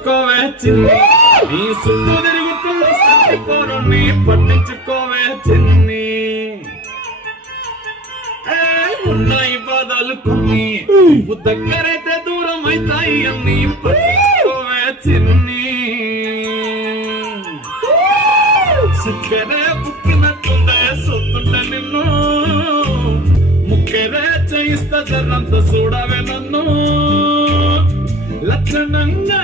పట్టించుకోవే చిన్ని నీ సుట్టు తిరుగుతున్న సత్తిపోరుని పట్టించుకోవే చిన్ని ఉన్నాయి బాధలు కొన్ని దగ్గరైతే దూరం అవుతాయి అన్ని పట్టించుకోవే చిన్ని సిక్కరే పుట్టినట్టుండే సొత్తుంటే నిన్ను ముక్కెరే చేయిస్తా జరంత చూడవే నన్ను లక్షణంగా